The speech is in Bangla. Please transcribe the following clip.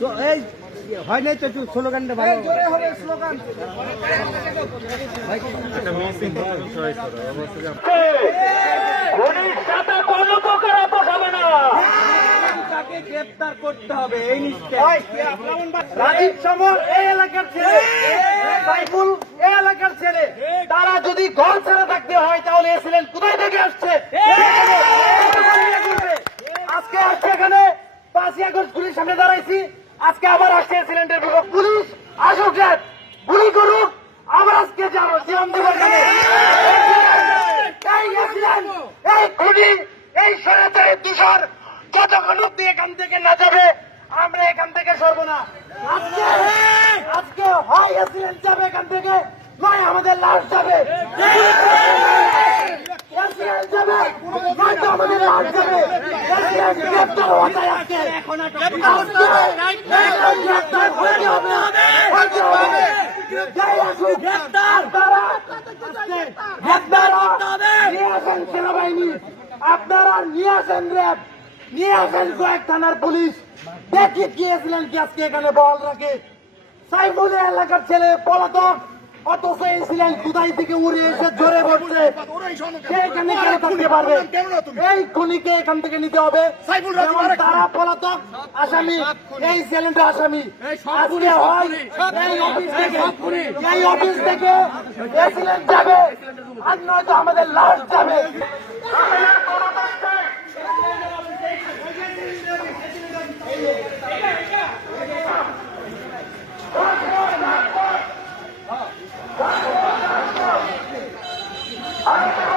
তো এই হয় নাই তো একটু স্লোগানটা ভালো হবে স্লোগান। পুলিশ সাথে কোনো প্রকারে বসাবে না। তাকে গ্রেপ্তার করতে হবে এই রাজীব সমর এই এলাকার ছেলে। সাইফুল এই এলাকার ছেলে। তারা যদি ঘর ছেড়ে থাকতে হয় তাহলে এসেছিলেন কোথায় থেকে আসছে? আজকে আসছে এখানে। পাঁচই আগস্ট পুলিশ সামনে দাঁড়াইছি। আজকে আবার আসছে সিলিন্ডার পুলিশ। আসুক যাক গুলি করুক। আবার আজকে যাব জীবন দেবো এখানে। এই এই খুনি এই সরাসরি তুষার কতক্ষণ অব্দি এখান থেকে না যাবে আমরা এখান থেকে সরব না। আজকে আজকে হয় অ্যাক্সিডেন্ট যাবে এখান থেকে। নয় আমাদের লাশ যাবে। যাবে, নয়তো আমাদের। গ্রেপ্তার হওয়া আজকে। হবে, হবে। যাই আজকে গ্রেপ্তার নিয়ে আসেন সেনাবাহিনী আপনারা নিয়ে আসেন র্যাব নিয়ে আসেন কয়েক থানার পুলিশ দেখি গিয়েছিলেন কি আজকে এখানে বল রাখে সাইফুল এলাকার ছেলে পলাতক অথচ এই ছিলেন কোথায় থেকে উড়ে এসে জোরে পড়ছে সে এখানে কেন থাকতে পারবে এই খুনিকে এখান থেকে নিতে হবে। তারা পলাতক আসামি এই ছেলেটা আসামি। আজকে হয় এই অফিস থেকে এই অফিস থেকে যাবে। আর নয়তো আমাদের লাশ যাবে। I